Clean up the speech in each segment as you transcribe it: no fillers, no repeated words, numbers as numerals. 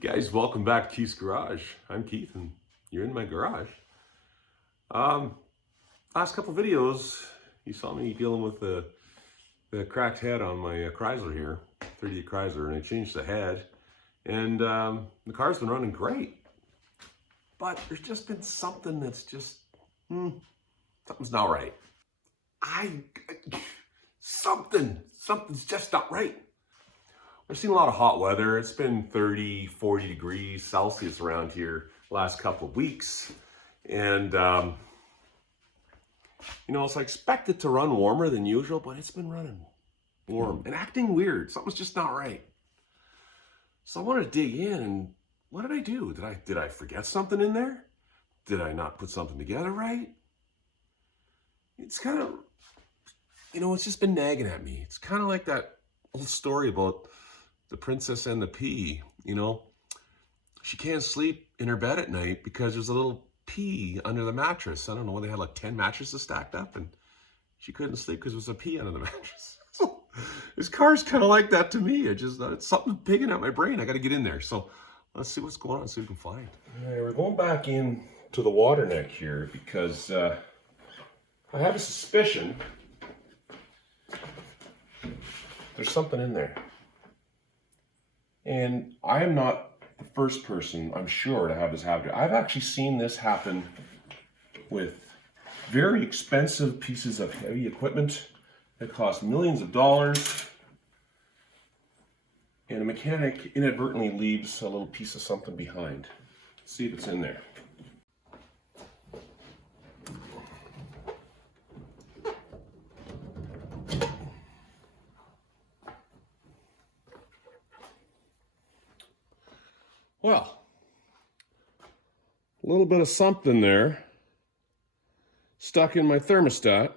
Hey guys, welcome back to Keith's Garage. I'm Keith and you're in my garage. Last couple videos, you saw me dealing with the cracked head on my Chrysler here, 38 Chrysler, and I changed the head. And the car's been running great. But there's just been something that's just, something's not right. Something's just not right. We've seen a lot of hot weather. It's been 30, 40 degrees Celsius around here last couple of weeks. And, it's I expect it to run warmer than usual, but it's been running warm and acting weird. Something's just not right. So I wanted to dig in, and what did I do? Did I forget something in there? Did I not put something together right? It's kind of, it's just been nagging at me. It's kind of like that old story about the princess and the pea. She can't sleep in her bed at night because there's a little pea under the mattress. I don't know, they had like 10 mattresses stacked up and she couldn't sleep because there was a pea under the mattress. So this car's kind of like that to me. It's something picking at my brain. I got to get in there. So let's see what's going on, see what we can find. All right, we're going back in to the water neck here because I have a suspicion there's something in there. And I am not the first person, I'm sure, to have this happen. I've actually seen this happen with very expensive pieces of heavy equipment that cost millions of dollars. And a mechanic inadvertently leaves a little piece of something behind. Let's see if it's in there. Well, a little bit of something there stuck in my thermostat.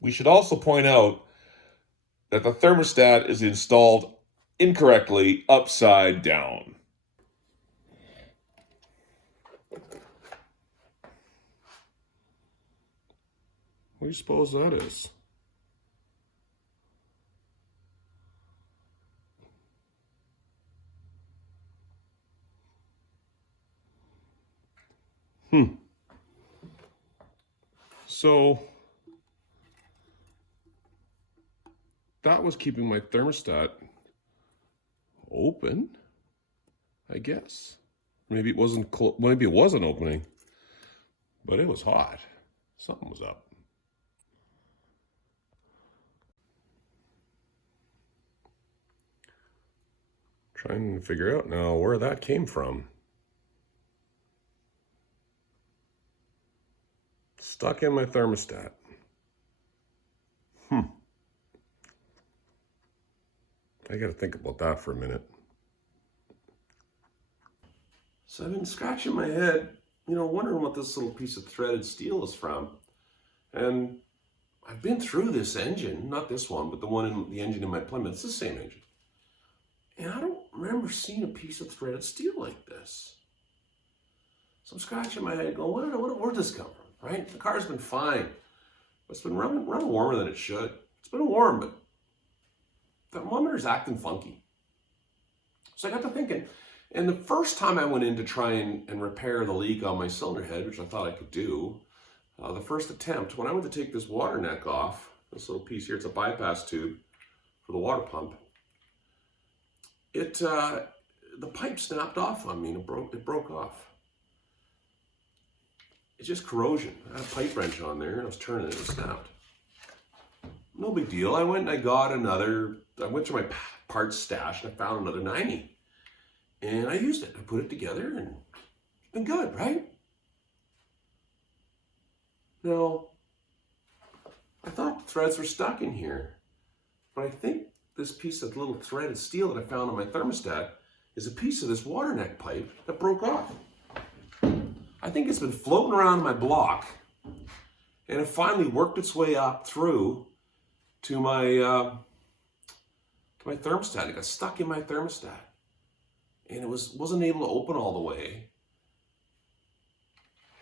We should also point out that the thermostat is installed incorrectly upside down. What do you suppose that is? So that was keeping my thermostat open, I guess. Maybe it wasn't opening, but it was hot. Something was up. Trying to figure out now where that came from. Stuck in my thermostat. I gotta think about that for a minute. So I've been scratching my head, wondering what this little piece of threaded steel is from. And I've been through this engine, not this one, but the engine in my Plymouth. It's the same engine. And I don't remember seeing a piece of threaded steel like this. So I'm scratching my head going, where'd this come from, right? The car's been fine. It's been running warmer than it should. It's been warm, but the thermometer's acting funky. So I got to thinking, and the first time I went in to try and repair the leak on my cylinder head, which I thought I could do, the first attempt, when I went to take this water neck off, this little piece here, it's a bypass tube for the water pump, the pipe snapped off on me and it broke off. It's just corrosion. I had a pipe wrench on there and I was turning it and it snapped. No big deal. I went to my parts stash and I found another 90. And I used it. I put it together and it's been good, right? Now, I thought the threads were stuck in here, but I think this piece of little threaded steel that I found on my thermostat is a piece of this water neck pipe that broke off. I think it's been floating around my block and it finally worked its way up through to my thermostat. It got stuck in my thermostat and it wasn't able to open all the way.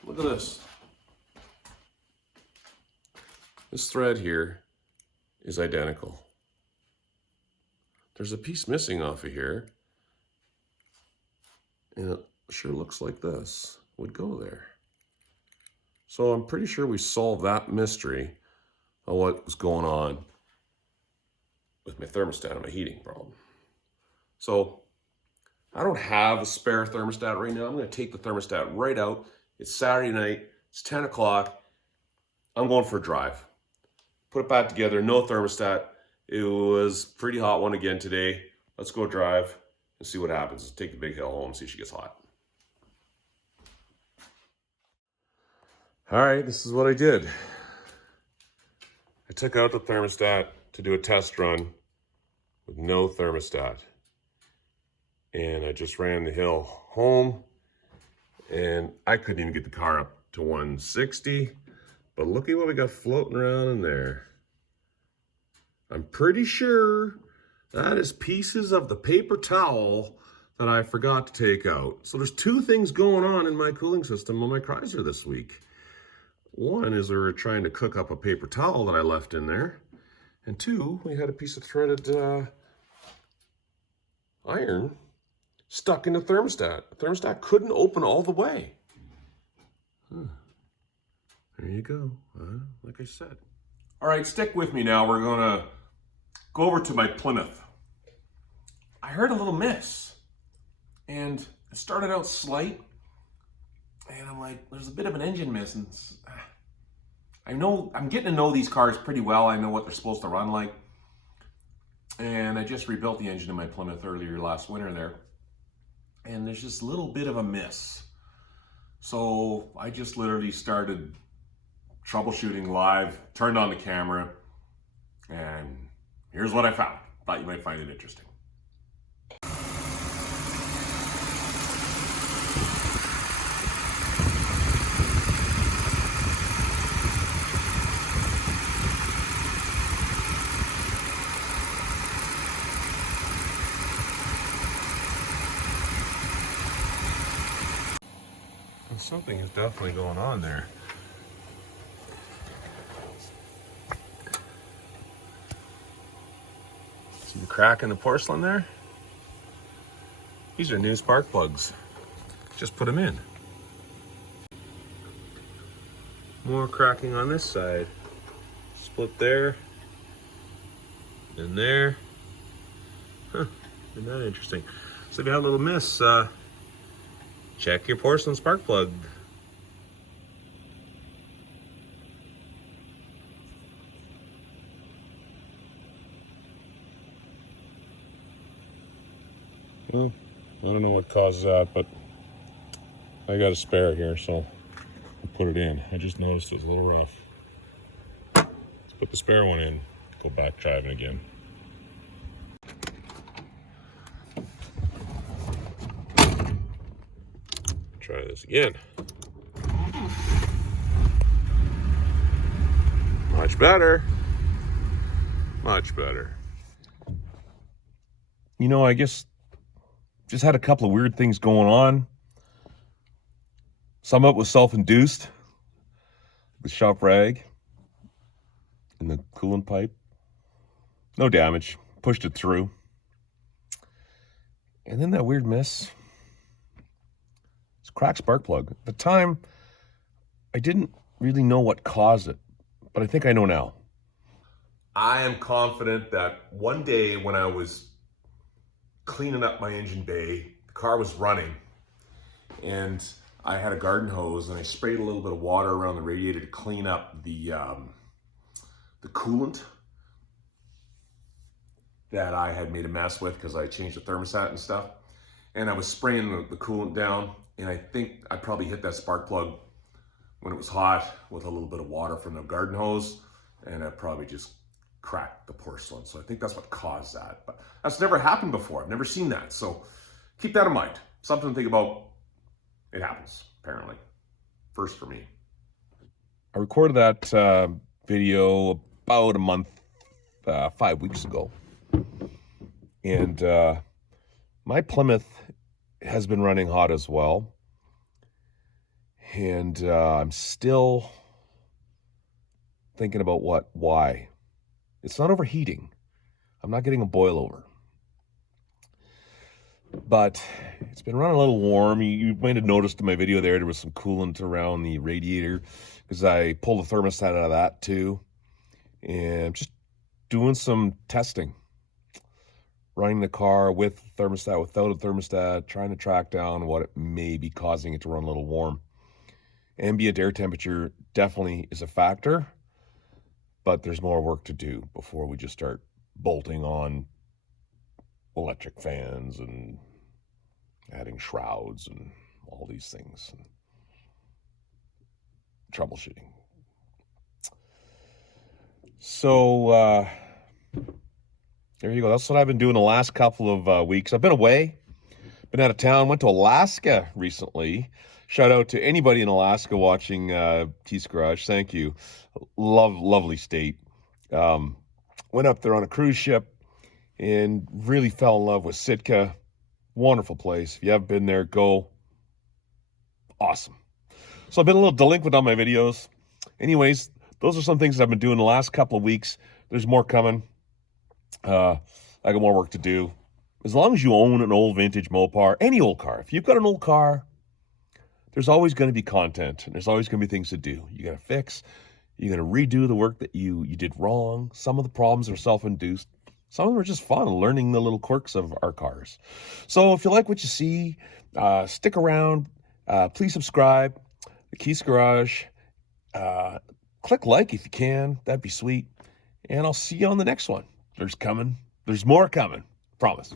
Look at this. This thread here is identical. There's a piece missing off of here. And it sure looks like this would go there. So I'm pretty sure we solved that mystery of what was going on with my thermostat and my heating problem. So I don't have a spare thermostat right now. I'm going to take the thermostat right out. It's Saturday night. It's 10 o'clock. I'm going for a drive. Put it back together. No thermostat. It was a pretty hot one again today. Let's go drive and see what happens. Let's take the big hill home and see if she gets hot. All right, this is what I did. I took out the thermostat to do a test run with no thermostat. And I just ran the hill home, and I couldn't even get the car up to 160. But look at what we got floating around in there. I'm pretty sure that is pieces of the paper towel that I forgot to take out. So there's two things going on in my cooling system on my Chrysler this week. One is we were trying to cook up a paper towel that I left in there. And two, we had a piece of threaded iron stuck in the thermostat. The thermostat couldn't open all the way. There you go, like I said. All right, stick with me now. We're gonna go over to my Plymouth. I heard a little miss, and it started out slight, and I'm like, there's a bit of an engine miss, and I'm getting to know these cars pretty well. I know what they're supposed to run like, and I just rebuilt the engine in my Plymouth earlier last winter there. And there's just a little bit of a miss. So I just literally started troubleshooting live, turned on the camera, and here's what I found. Thought you might find it interesting. Something is definitely going on there. See the crack in the porcelain there? These are new spark plugs. Just put them in. More cracking on this side. Split there. And there. Huh, isn't that interesting? So if you have a little miss, check your porcelain spark plug. Well, I don't know what causes that, but I got a spare here, so I'll put it in. I just noticed it was a little rough. Let's put the spare one in, go back driving again. Try this again. Much better. Much better. You know, I guess just had a couple of weird things going on. Some of it was self-induced. The shop rag and the coolant pipe. No damage. Pushed it through. And then that weird miss. It's a cracked spark plug. At the time, I didn't really know what caused it, but I think I know now. I am confident that one day when I was cleaning up my engine bay, the car was running, and I had a garden hose and I sprayed a little bit of water around the radiator to clean up the coolant that I had made a mess with because I changed the thermostat and stuff. And I was spraying the coolant down, and I think I probably hit that spark plug when it was hot with a little bit of water from the garden hose, and I probably just cracked the porcelain. So I think that's what caused that. But that's never happened before. I've never seen that. So keep that in mind. Something to think about. It happens, apparently. First for me. I recorded that video about a month, 5 weeks ago. And my Plymouth has been running hot as well. And I'm still thinking about why. It's not overheating. I'm not getting a boil over. But It's been running a little warm. You might have noticed in my video there was some coolant around the radiator because I pulled the thermostat out of that too. And just doing some testing. Running the car with thermostat, without a thermostat, trying to track down what it may be causing it to run a little warm. Ambient air temperature definitely is a factor, but there's more work to do before we just start bolting on electric fans and adding shrouds and all these things and troubleshooting. So there you go. That's what I've been doing the last couple of weeks. I've been away, been out of town, went to Alaska recently. Shout out to anybody in Alaska watching Keith's Garage. Thank you. Lovely state. Went up there on a cruise ship and really fell in love with Sitka. Wonderful place. If you haven't been there, go. Awesome. So I've been a little delinquent on my videos. Anyways, those are some things that I've been doing the last couple of weeks. There's more coming. I got more work to do. As long as you own an old vintage Mopar, any old car, if you've got an old car, there's always going to be content and there's always going to be things to do. You got to fix, you got to redo the work that you did wrong. Some of the problems are self-induced. Some of them are just fun, learning the little quirks of our cars. So if you like what you see, stick around. Please subscribe. The Keith's Garage. Click like if you can. That'd be sweet. And I'll see you on the next one. There's more coming. Promise.